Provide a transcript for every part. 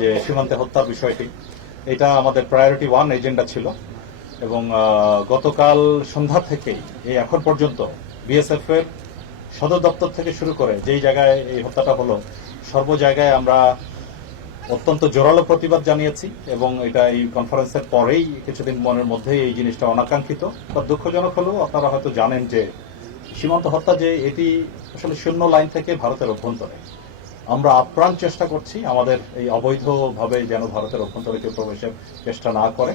যে সীমান্তে হত্যার বিষয়টি, এটা আমাদের প্রায়োরিটি 1 এজেন্ডা ছিল এবং গতকাল সন্ধ্যা থেকেই এই এখন পর্যন্ত বিএসএফ এর সদর দপ্তর থেকে শুরু করে যেই জায়গায় এই হত্যাটা হলো সর্ব জায়গায় আমরা অত্যন্ত জোরালো প্রতিবাদ জানিয়েছি এবং এটা এই কনফারেন্সের পরেই কিছুদিন মনের মধ্যেই এই জিনিসটা অনাকাঙ্ক্ষিত বা দুঃখজনক হলেও আপনারা হয়তো জানেন যে সীমান্ত হত্যা যে এটি আসলে শূন্য লাইন থেকে ভারতের অভ্যন্তরে। আমরা আপ্রাণ চেষ্টা করছি আমাদের এই অবৈধভাবে যেন ভারতের অভ্যন্তরে কেউ প্রবেশের চেষ্টা না করে।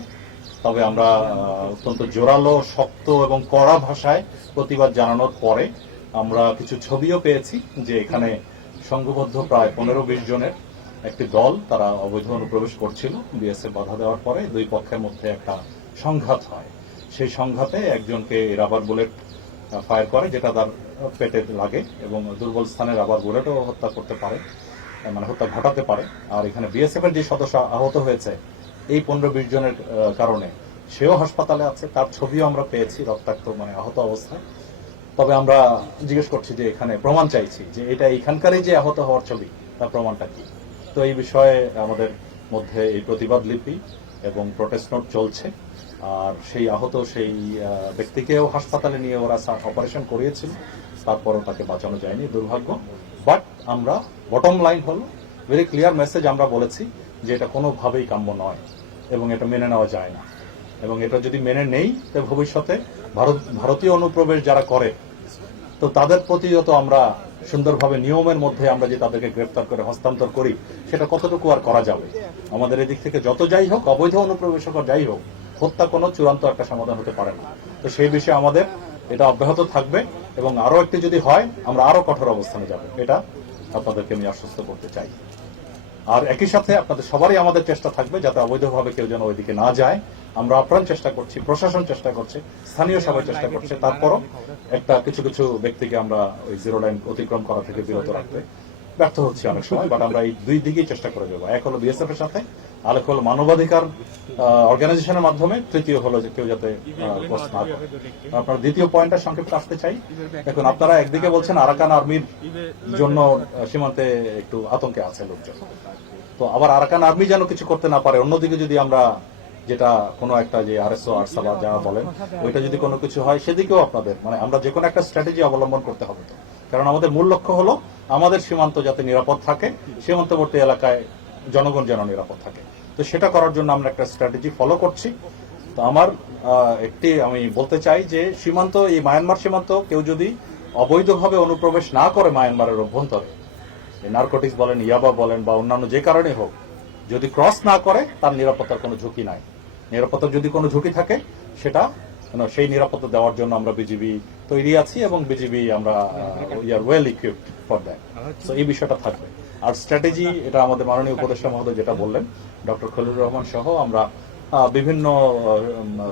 তবে আমরা অত্যন্ত জোরালো, শক্ত এবং কড়া ভাষায় প্রতিবাদ জানানোর পরে আমরা কিছু ছবিও পেয়েছি যে এখানে সংঘবদ্ধ প্রায় 15-20 জনের একটি দল তারা অবৈধ অনুপ্রবেশ করছিল। বিএসএফ বাধা দেওয়ার পরে দুই পক্ষের মধ্যে একটা সংঘাত হয়। সেই সংঘাতে একজনকে রাবার বুলেট ফায়ার করে, যেটা তার পেটে লাগে এবং দুর্বল স্থানে রাবার বুলেটও হত্যা করতে পারে, মানে হত্যা ঘটাতে পারে। আর এখানে বিএসএফ এর যে সদস্য আহত হয়েছে এই 15-20 জনের কারণে, সেও হাসপাতালে আছে, তার ছবিও আমরা পেয়েছি রক্তাক্ত, মানে আহত অবস্থায়। তবে আমরা জিজ্ঞেস করছি যে এখানে প্রমাণ চাইছি যে এটা এখানকারই যে আহত হওয়ার ছবি, তার প্রমাণটা কি। তো এই বিষয়ে আমাদের মধ্যে এই প্রতিবাদ লিপি এবং প্রোটেস্ট নোট চলছে। আর সেই আহত সেই ব্যক্তিকেও হাসপাতালে নিয়ে ওরা অপারেশন করিয়েছিল, তারপরও তাকে বাঁচানো যায়নি, দুর্ভাগ্য। বাট আমরা বটম লাইন হলো ভেরি ক্লিয়ার মেসেজ আমরা বলেছি যে এটা কোনোভাবেই কাম্য নয় এবং এটা মেনে নেওয়া যায় না। এবং এটা যদি মেনে নেই তবে ভবিষ্যতে ভারতীয় অনুপ্রবেশ যারা করে তো তাদের প্রতিও তো আমরা সুন্দরভাবে নিয়মের মধ্যে আমরা যে তাদেরকে গ্রেফতার করে হস্তান্তর করি সেটা কতটুকু আর করা যাবে। আমাদের এদিক থেকে যত যাই হোক, অবৈধ অনুপ্রবেশকর যাই হোক, হত্যা কোনো চূড়ান্ত একটা সমাধান হতে পারে না। তো সেই বিষয়ে আমাদের এটা অব্যাহত থাকবে এবং আরো একটি যদি হয় আমরা আরো কঠোর অবস্থানে যাব, এটা আপনাদেরকে আমি আশ্বস্ত করতে চাই। আর একই সাথে আপনাদের সবারই আমাদের চেষ্টা থাকবে যাতে অবৈধভাবে কেউ যেন ওইদিকে না যায়। আমরা আপ্রাণ চেষ্টা করছি, প্রশাসন চেষ্টা করছে, স্থানীয় সবাই চেষ্টা করছে। তারপরও একটা কিছু কিছু ব্যক্তিকে আমরা ওই জিরো লাইন অতিক্রম করা থেকে বিরত রাখতে ব্যর্থ হচ্ছে অনেক সময়। বাট আমরা এই দুই দিকেই চেষ্টা করে যাবো। এক হলো বিএসএফ এর সাথে, আরেক হলো মানবাধিকার অর্গানাইজেশনের মাধ্যমে, তৃতীয় হলো যে কেউ যাতে পোস্ট না করে। আপনার দ্বিতীয় পয়েন্টটা সংক্ষিপ্ত আসতে চাই। দেখুন, আপনারা একদিকে বলছেন আরাকান আর্মির জন্য সীমান্তে একটু আতঙ্কে আছে লোকজন, তো আবার আরাকান আর্মি যেন কিছু করতে না পারে। অন্যদিকে যদি আমরা যেটা কোনো একটা যে আরএসও আরসালা যা বলেন ওইটা যদি কোনো কিছু হয় সেদিকেও আপনাদের মানে আমরা যে কোনো একটা স্ট্র্যাটেজি অবলম্বন করতে হবে। তো কারণ আমাদের মূল লক্ষ্য হলো আমাদের সীমান্ত যাতে নিরাপদ থাকে, সীমান্তবর্তী এলাকায় জনগণ যেন নিরাপদ থাকে। তো সেটা করার জন্য আমরা একটা স্ট্র্যাটেজি ফলো করছি। তো আমার আমি বলতে চাই যে সীমান্ত, এই মায়ানমার সীমান্ত কেউ যদি অবৈধভাবে অনুপ্রবেশ না করে মায়ানমারের অভ্যন্তরে, নার্কোটিক্স বলেন, ইয়াবা বলেন বা অন্যান্য যে কারণে হোক, যদি ক্রস না করে তার নিরাপত্তার কোনো ঝুঁকি নাই। নিরাপত্তার যদি কোনো ঝুঁকি থাকে সেটা সেই নিরাপত্তা দেওয়ার জন্য আমরা বিজিবি তৈরি আছি এবং বিজিবি আমরা we are well equipped for that. So এই বিষয়টা থাকবে। আর স্ট্র্যাটেজি, এটা আমাদের মাননীয় উপদেষ্টা মহোদয় যেটা বললেন, ডক্টর খলিলুর রহমান সহ আমরা বিভিন্ন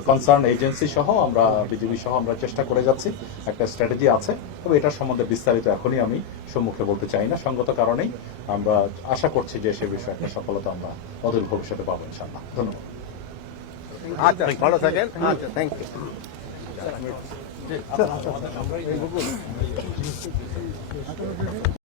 কনসার্ন এজেন্সি সহ আমরা বিজিবি সহ আমরা চেষ্টা করে যাচ্ছি। একটা স্ট্র্যাটেজি আছে, তবে এটার সম্বন্ধে বিস্তারিত এখনই আমি সম্মুখে বলতে চাই না। সঙ্গত কারণেই আমরা আশা করছি যে সে বিষয়ে একটা সফলতা আমরা অদূর ভবিষ্যতে পাবো ইনশাআল্লাহ। ধন্যবাদ। আচ্ছা, ভালো থাকেন। আচ্ছা, থ্যাংক ইউ।